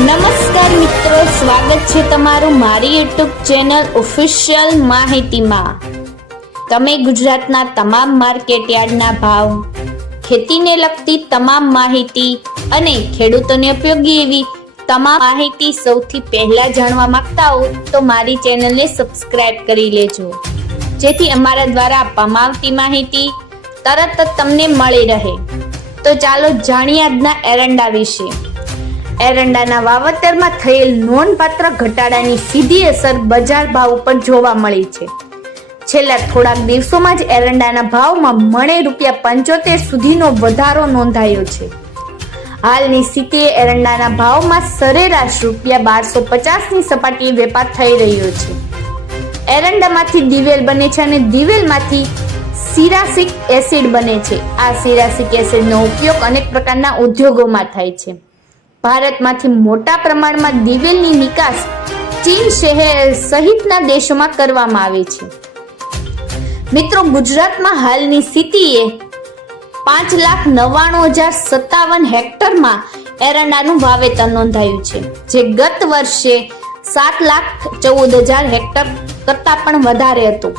નમસ્કાર મિત્રો, સ્વાગત છે તમારું મારી યુટ્યુબ ચેનલ ઓફિશિયલ માહિતીમાં। તમે ગુજરાતના તમામ માર્કેટયાર્ડના ભાવ, ખેતીને લગતી તમામ માહિતી અને ખેડૂતોને ઉપયોગી એવી તમામ માહિતી સૌથી પહેલા જાણવા માંગતા હો તો મારી ચેનલને સબસ્ક્રાઇબ કરી લેજો, જેથી અમારા દ્વારા આપવામાં આવતી માહિતી તરત જ તમને મળી રહે। તો ચાલો જાણીએ આજના એરંડા વિશે। એરંડાના વાવેતરમાં થયેલ નોંધપાત્ર ઘટાડાની સીધી અસર બજાર ભાવ ઉપર જોવા મળી છે। છેલ્લા થોડાક દિવસોમાં જ એરંડાના ભાવમાં મણે ₹75 સુધીનો વધારો નોંધાયો છે। હાલની સ્થિતિએ એરંડાના ભાવમાં સરેરાશ ₹1250ની સપાટીએ વેપાર થઈ રહ્યો છે। એરંડામાંથી દિવેલ બને છે અને દિવેલમાંથી સિરાસિક એસિડ બને છે। આ સિરાસિક એસિડનો ઉપયોગ અનેક પ્રકારના ઉદ્યોગોમાં થાય છે। ભારતમાંથી મોટા પ્રમાણમાં દિવેલની નિકાસ ચીન સહિતના દેશોમાં કરવામાં આવે છે। મિત્રો, ગુજરાતમાં હાલની સ્થિતિએ 5,99,057 હેક્ટરમાં એરંડાનું વાવેતર નોંધાયું છે, જે ગત વર્ષે 7,14,000 હેક્ટર કરતાં પણ વધારે હતું।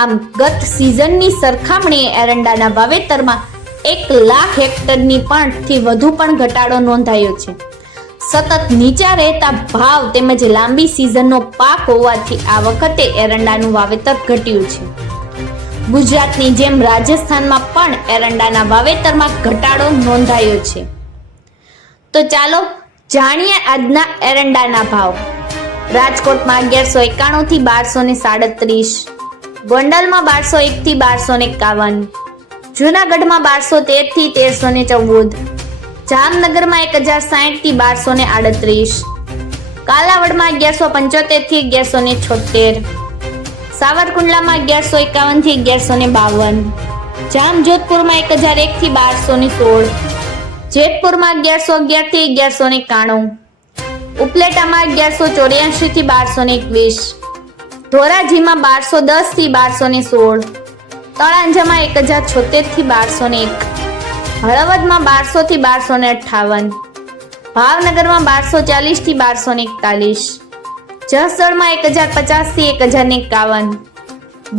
આમ ગત સિઝનની સરખામણીએ એરંડાના વાવેતરમાં 1,00,000 હેક્ટરની થી વધુ પણ ઘટાડો નોંધાયો છે। સતત નીચા રહેતા ભાવ તેમજ લાંબી સિઝનનો પાક હોવાથી આ વખતે એરંડાનું વાવેતર ઘટ્યું છે। ગુજરાતની જેમ રાજસ્થાનમાં પણ એરંડાના વાવેતરમાં ઘટાડો નોંધાયો છે। તો ચાલો જાણીએ આજના એરંડાના ભાવ। રાજકોટમાં 1191 થી 1237, ગોંડલમાં 1201 થી 1251, જૂનાગઢમાં 1213 થી 1314, જામનગરમાં 1060 થી 1238, કાલાવડમાં 1175 થી 1176, સાવરકુંડલામાં 1151 થી 1152, જામજોધપુરમાં 1001 થી 1216, જેતપુરમાં 1111 થી 1191, ઉપલેટામાં 1184 થી 1221, ધોરાજીમાં 1210 થી 1216, તળાંજામાં 1076 થી 1201, હળવદમાં 1200 થી 1258, ભાવનગરમાં 1240 થી 1241, જસદણમાં 1050 થી 1051,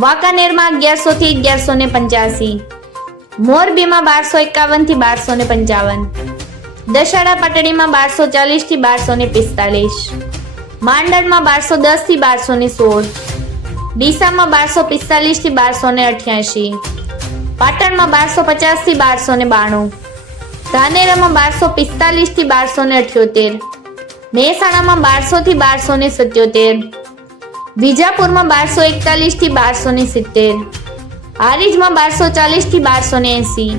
વાંકાનેરમાં 1100 થી 1185, મોરબીમાં 1251 થી 1255, દશાડા પાટડીમાં 1240 થી 1245, માંડલમાં 1210 થી 1216, ડીસામાં 1245 થી 1288, પાટણમાં 1250 થી 1292, ધાનેરામાં 1245 થી 1278, મહેસાણામાં 1200 થી 1277, વિજાપુરમાં 1241 થી 1270, હારીજમાં 1240 થી 1280,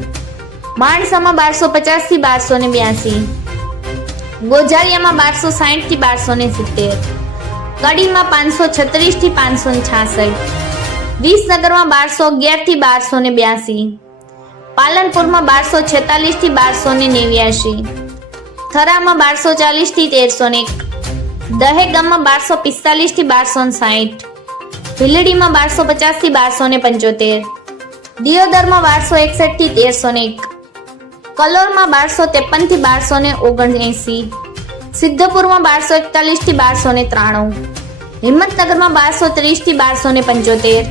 માણસામાં 1250 થી 1282, ગોઝારિયામાં 1260 થી 1270, કડીમાં 536 થી 566, વિસનગરમાં 1211 થી 1282, પાલનપુરમાં 1246 થી 1289, થરામાં 1240 થી 1301, દહેગામમાં 1245 થી 1260, ભીલડીમાં 1250 થી 1275, દિયોદરમાં 1261 થી 1301, કલોરમાં 1253 થી 1279, સિદ્ધપુરમાં 1241 થી 1293, હિંમતનગરમાં 1230 થી 1275,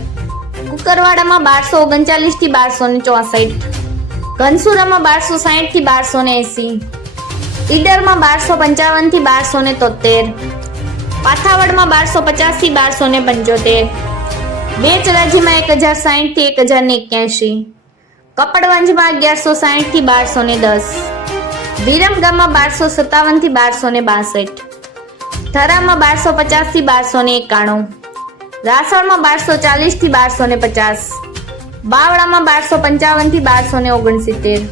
કુકરવાડામાં 1239 થી 1264, ઘનસુરામાં 1260 થી 1280, ઈડરમાં 1255 થી 1273, પાથાવડમાં 1250 થી 1275, બેચરાજીમાં 1060 થી 1081, કપડવંજમાં 1160 થી 1210, વિરમગામમાં 1257 થી 1262, થરામાં 1250 થી 1291, રાસણમાં 1240 થી 1250, બાવળામાં 1255 થી 1269,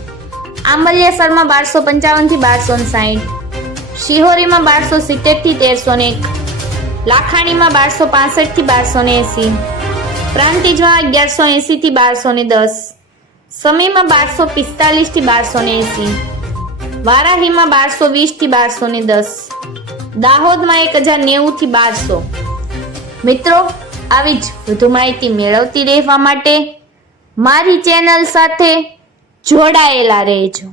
આંબલિયાસરમાં 1255 થી 1260, શિહોરીમાં 1270 થી 1301, લાખાણીમાં 1265 થી 1280, પ્રાંતિજમાં 1180 થી 1210, સમીમાં 1245 થી 1280, વારાહીમાં 1220 થી 1210, દાહોદમાં 1090 થી 1200। મિત્રો, આવી જ વધુ માહિતી મેળવતી રહેવા માટે મારી ચેનલ સાથે જોડાયેલા રહેજો।